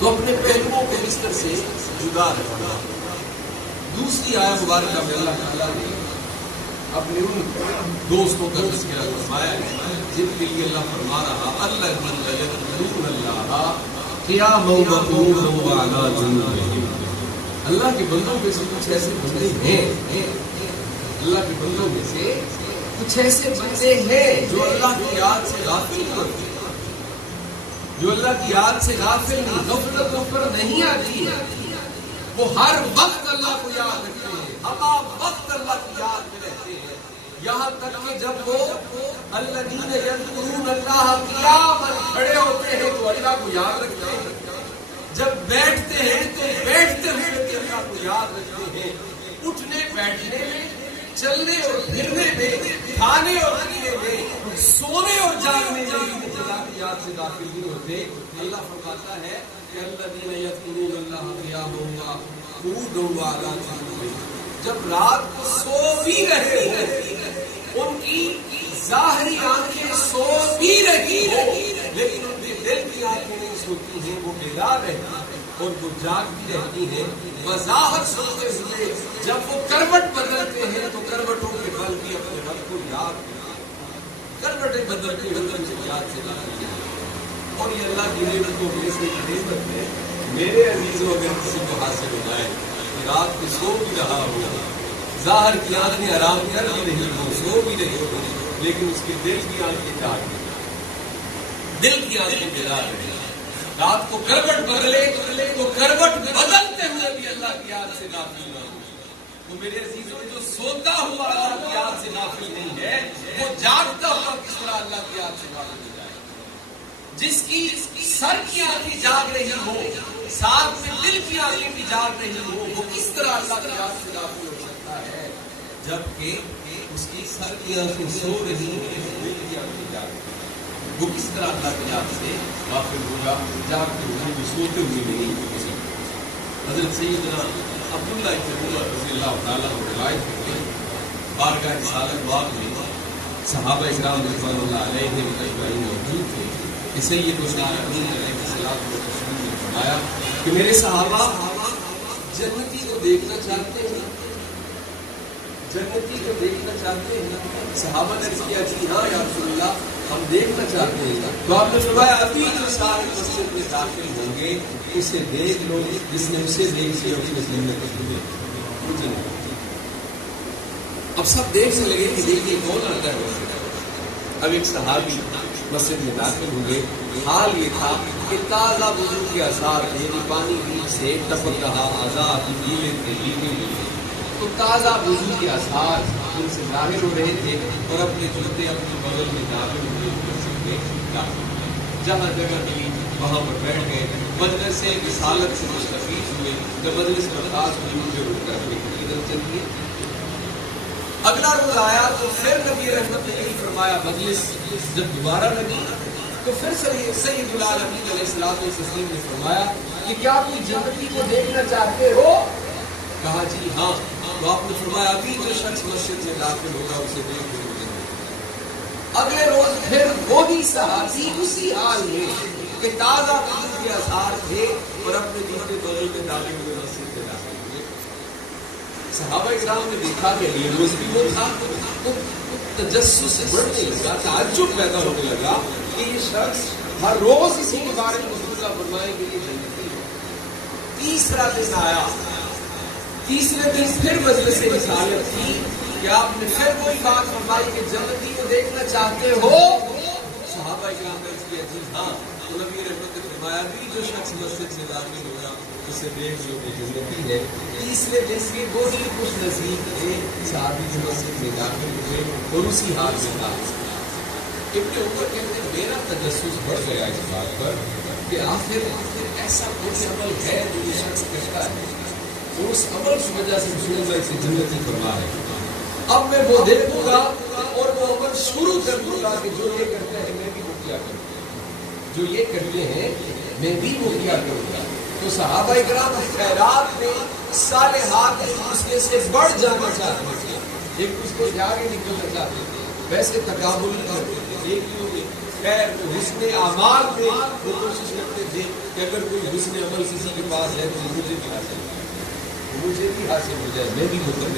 تو اپنے پہلوؤں کو بستر سے جدا رکھنا. دوسری آیت مبارکہ میں اللہ تعالیٰ نے اپنے ان دوستوں کا تذکرہ فرمایا ہے جن کے لیے اللہ فرما رہا الذین یذکرون اللہ قیاما وقعودا وعلی جنوبہم. اللہ کے بندوں میں سے کچھ ایسے بندے ہیں، اللہ کے بندوں میں سے کچھ ایسے بندے ہیں جو اللہ کی یاد سے غافل نہیں ہوتے، جو اللہ کی یاد سے غافل نہیں، غفلت پر نہیں آتی ہے. وہ ہر وقت اللہ کو یاد رکھتے ہیں، ہر وقت اللہ کی یاد میں رہتے ہیں، یہاں تک کہ جب وہ الذین یذکرون اللہ قیاما کھڑے ہوتے ہیں تو اللہ کو یاد رکھتے ہیں، جب بیٹھتے ہیں تو بیٹھتے ہوئے بھی اللہ کو یاد رکھتے ہیں، اٹھنے بیٹھنے میں، چلنے اور پھرنے میں، کھانے اور پینے میں، سونے اور جاگنے میں اللہ کی یاد سے غافل نہیں ہوتے. اللہ فرماتا ہے کہ الذین یذکرون اللہ قیاما وقعودا وعلی جنوبہم. جب رات کو سو بھی رہے ہو، ان کی ظاہری آنکھیں سو بھی رہی ہو لیکن ان کے دل کی آنکھیں نہیں سوتی ہیں، وہ بیدار رہتی ہیں اور وہ جاگتی رہتی ہیں. وضاحت سنتے ہوئے جب وہ کروٹ بدلتے ہیں تو کروٹوں کے بل بھی اپنے رب کو یاد کروٹیں بدلتے بدلتے یاد سے لاتی ہیں. اور یہ اللہ کی نعمتوں میں سے نعمت ہے میرے عزیزوں، اگر کسی کو حاصل ہو جائے کہ رات کو سو بھی رہا ہو، ظاہر کی آنکھیں آرام کر بھی رہی ہو، سو بھی رہی ہو، لیکن اس کے دل کی آنکھیں جاگ رہی ہیں، دل کی آنکھیں بیدار رہی ہیں. رات کو کروٹ بدلے تو کروٹ بدلتے ہوئے بھی اللہ کی یاد سے غافل نہ ہو. تو میرے عزیزوں، جو سوتا ہوا اللہ کی یاد سے غافل نہیں ہے، وہ جاگتا ہوا کس طرح اللہ کی یاد سے غافل ہو جائے. جس کی سر کی آنکھیں جاگ رہی ہو، ساتھ میں دل کی آنکھیں بھی جاگ رہی ہو، وہ کس طرح اللہ کی یاد سے غافل ہو سکتا ہے جبکہ اس کی سر کی آنکھیں سو رہی ہیں، دل کی آنکھیں جاگ رہی ہیں. وہ کس طرح اللہ کی یاد سے غافل ہوگا جاگتے ہوئے بھی، سوتے ہوئے نہیں. حضرت سیدنا عبداللہ بن عمر رضی اللہ تعالیٰ عنہ روایت کرتے ہیں بارگاہ رسالت باغ میں صحابہ اکرام رضوان اللہ علیہم اجمعین موجود تھے کہ سید العالمین علیہ الصلوۃ والسلام نے فرمایا کہ میرے صحابہ جنتی کو دیکھنا چاہتے ہیں، جنتی کو دیکھنا چاہتے ہیں. صحابہ نے عرض کیا جی ہاں یا رسول اللہ، ہم دیکھنا چاہتے ہیں. تو آپ نے فرمایا ابھی جو سارے مسجد میں داخل ہوں گے اسے دیکھ لو، جس نے اسے دیکھ لیا اس نے جنت. اب سب دیکھنے لگے کہ دیکھیے کون آتا ہے. اب ایک صحابی مسجد میں داخل ہوئے، حال یہ تھا کہ تازہ وضو کے آثار تھے، یعنی پانی بیچ سے ٹپک رہا، آزاد گیلے تھے، گیلے ہوئے. تو تازہ وضو کے آثار ان سے ظاہر ہو رہے تھے اور اپنے جوتے اپنے بغل میں داخل ہوئے. جہاں جگہ ملی وہاں پر بیٹھ گئے، مجلس رسالت سے مستفید ہوئے. جب مجلس برخاست ہوئی مجھے اٹھ کر ادھر چلیے. اگلا روز آیا تو پھر نبی رحمت نے یہی فرمایا. مجلس جب دوبارہ لگی تو پھر سید العالمین علیہ الصلوۃ والسلام نے فرمایا کہ کیا کوئی جنتی کو دیکھنا چاہتے ہو؟ کہا جی ہاں. تو آپ نے فرمایا ابھی جو شخص مسجد میں داخل ہوگا اسے دیکھ لیں. اگلے روز پھر وہی صحابی اسی حال میں کہ تازہ وضو کے آثار تھے اور اپنے جوتے بغل میں داخل ہوئے مسجد میں داخل ہوئے. صحابہ اکرام نے دیکھا کہ اگلے روز بھی وہ تھا. تو تجسس سے بڑھنے لگا، تعجب پیدا ہونے لگا کہ یہ شخص ہر روز اسی کے بارے میں رسول اللہ فرمائیں کہ یہ جنتی ہے. تیسرا دن آیا، تیسرے دن پھر مجلس رسالت تھی کہ آپ نے پھر کوئی بات فرمائی کہ جنتی کو دیکھنا چاہتے ہو؟ صحابہ اکرام نے کیا جی ہاں. تو نبی رحمت نے فرمایا بھی جو شخص مسجد سے داخل ہوگا اسے دیکھ لو کہ جنتی ہے. تیسرے دن کے وہی خوش نصیب تھے صحابی جو مسجد میں داخل ہوئے اور اسی حال میں تھا. ابن عمر کہتے ہیں میرا تجسس بڑھ گیا اس بات پر کہ آخر ایسا کوئی عمل ہے جو یہ شخص کرتا ہے اور اس عمل کی وجہ سے رسول اللہ سے جنتی فرما ہے. اب میں وہ دیکھوں گا اور وہ عمل شروع کر دوں گا کہ جو یہ کرتے ہیں میں بھی وہ کیا کروں گا، جو یہ کرتے ہیں میں بھی وہ کیا کروں گا. تو صحابہ اکرام خیرات میں صالحات ایک دوسرے سے بڑھ جانا چاہتے تھے، ایک دوسرے سے آگے نکلنا چاہتے تھے. ویسے تقابل کرتے تھے، ایک خیر حسن اعمال میں وہ کوشش کرتے تھے کہ اگر کوئی حسن عمل کسی کے پاس ہے تو مجھے بھی حاصل ہو جائے، میں بھی مکمل